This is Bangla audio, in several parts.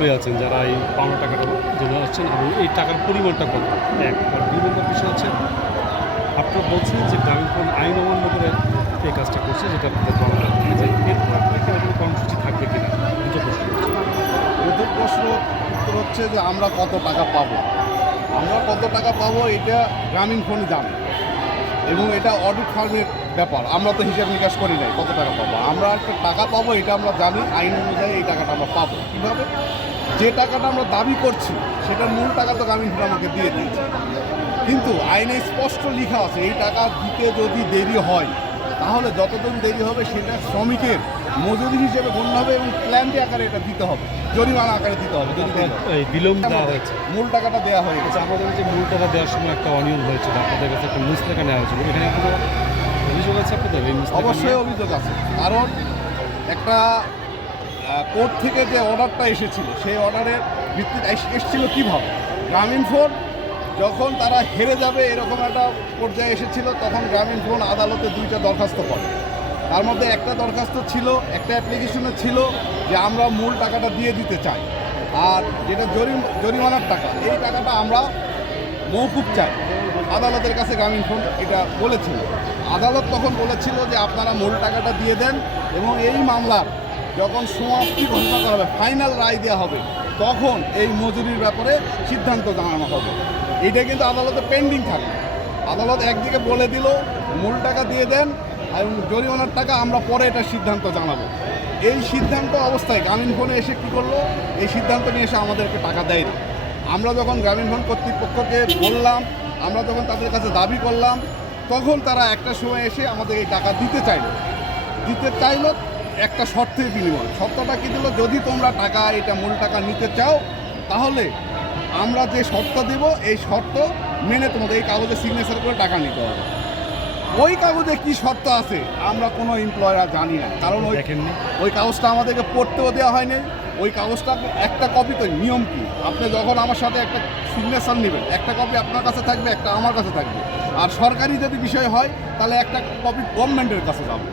হয়ে আছেন যারা এই পাওনা টাকাটা জন্য আসছেন এবং এই টাকার পরিমাণটা কত এক। আর দুই নম্বর বিষয় হচ্ছে আপনারা বলছেন যে গ্রামীণফোন আইন অমান্য করে এই কাজটা করছে, যেটা আপনাদের বলা এরপর আপনার কি কোনো কর্মসূচি থাকবে কিনা, দুটো প্রশ্ন করছি। প্রথম প্রশ্ন উত্তর হচ্ছে যে আমরা কত টাকা পাবো। আমরা কত টাকা পাবো এটা গ্রামীণফোনই জানে, এবং এটা অডিট ফার্মের ব্যাপার। আমরা তো হিসাব নিকাশ করি নাই কত টাকা পাবো। আমরা একটা টাকা পাবো এটা আমরা জানি, আইন অনুযায়ী এই টাকাটা আমরা পাবো। কীভাবে? যে টাকাটা আমরা দাবি করছি সেটার মূল টাকা তো গ্রামীণফোন আমাকে দিয়ে দিয়েছে, কিন্তু আইনে স্পষ্ট লেখা আছে এই টাকা দিতে যদি দেরি হয় তাহলে যতদিন দেরি হবে সেটা শ্রমিকের মজুরি হিসেবে গণ্য হবে এবং প্ল্যান্টি আকারে এটা দিতে হবে, জরিমানা আকারে দিতে হবে। যদি এই বিলম্ব দেওয়া হয়েছে, মূল টাকাটা দেওয়া হয়ে গেছে। আমাদের যে মূল টাকা দেওয়ার সময় একটা অনিয়ম হয়েছিল, আপনাদের কাছে একটা মুসলেখা নেওয়া হয়েছিল, এখানে কোনো অভিযোগ আছে আপনাদের? অবশ্যই অভিযোগ আছে, কারণ একটা কোর্ট থেকে যে অর্ডারটা এসেছিল সেই অর্ডারের ভিত্তিতে এসেছিল কীভাবে? গ্রামীণফোন যখন তারা হেরে যাবে এরকম একটা পর্যায়ে এসেছিল, তখন গ্রামীণফোন আদালতে 2টা দরখাস্ত করে। তার মধ্যে একটা দরখাস্ত ছিল, একটা অ্যাপ্লিকেশনে ছিল যে আমরা মূল টাকাটা দিয়ে দিতে চাই, আর যেটা জরিমানার টাকা এই টাকাটা আমরা মৌকুব চাই। আদালতের কাছে গ্রামীণফোন এটা বলেছিল। আদালত তখন বলেছিল যে আপনারা মূল টাকাটা দিয়ে দেন এবং এই মামলার যখন সমাপ্তি ঘোষণা করা হবে, ফাইনাল রায় দেওয়া হবে, তখন এই মজুরির ব্যাপারে সিদ্ধান্ত জানানো হবে। এইটা কিন্তু আদালতে পেন্ডিং থাকে। আদালত একদিকে বলে দিল মূল টাকা দিয়ে দেন এবং জরিমানার টাকা আমরা পরে এটা সিদ্ধান্ত জানাবো। এই সিদ্ধান্ত অবস্থায় গ্রামীণফোনে এসে কী করলো? এই সিদ্ধান্ত নিয়ে এসে আমাদেরকে টাকা দেয় না। আমরা যখন গ্রামীণফোন কর্তৃপক্ষকে বললাম, আমরা যখন তাদের কাছে দাবি করলাম, তখন তারা একটা সময় এসে আমাদের এই টাকা দিতে চাইল একটা শর্তের বিনিময়। শর্তটা কী দিল? যদি তোমরা টাকা এটা মূল টাকা নিতে চাও তাহলে আমরা যে শর্ত দেব এই শর্ত মেনে তোমাদের এই কাগজে সিগনেচার করে টাকা নিতে হবে। ওই কাগজে কি শর্ত আছে আমরা কোনো এমপ্লয়ার জানি না, কারণ ওই কাগজটা আমাদেরকে পড়তেও দেওয়া হয়নি। ওই কাগজটা একটা কপি, তো নিয়ম কি, আপনি যখন আমার সাথে একটা সিগনেচার নেবেন একটা কপি আপনার কাছে থাকবে, একটা আমার কাছে থাকবে, আর সরকারি যদি বিষয় হয় তাহলে একটা কপি গভর্নমেন্টের কাছে যাবে।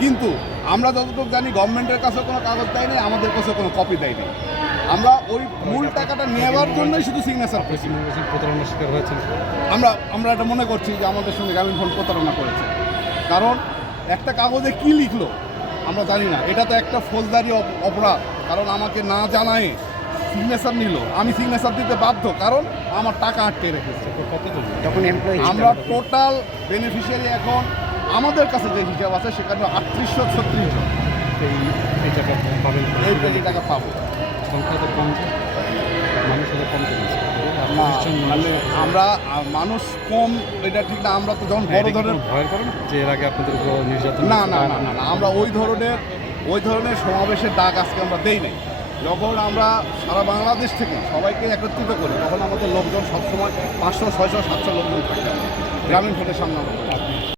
কিন্তু আমরা যতটুকু জানি গভর্নমেন্টের কাছে কোনো কাগজ দেয়নি, আমাদের কাছে কোনো কপি দেয়নি। আমরা ওই মূল টাকাটা নেওয়ার জন্যই শুধু সিগনেচার করেছি। প্রতারণার শিকার হয়েছে আমরা এটা মনে করছি যে আমাদের সঙ্গে গ্রামীণফোন প্রতারণা করেছে, কারণ একটা কাগজে কি লিখলো আমরা জানি না। এটা তো একটা ফৌজদারি অপরাধ, কারণ আমাকে না জানায় সিগনেচার নিল, আমি সিগনেচার দিতে বাধ্য, কারণ আমার টাকা আটকে রেখেছে। আমরা টোটাল বেনিফিশিয়ারি এখন আমাদের কাছে যে হিসাব আছে সেখানে 3836 জন এই টাকা পাবেন, এই টাকা পাবো। সংখ্যা তো কম, মানুষের কম করেছে মানে আমরা মানুষ কম এটা ঠিক না। আমরা তো যখন বড় ধরনের ভয় করেন যে এর আগে আপনাদের উপর নির্যাতন, না, আমরা ওই ধরনের সমাবেশের ডাক আজকে আমরা দেই নাই। যখন আমরা সারা বাংলাদেশ থেকে সবাইকে একত্রিত করি তখন আমাদের লোকজন সবসময় 500, 600, 700 লোকজন থাকে গ্রামীণফোনের সামনে।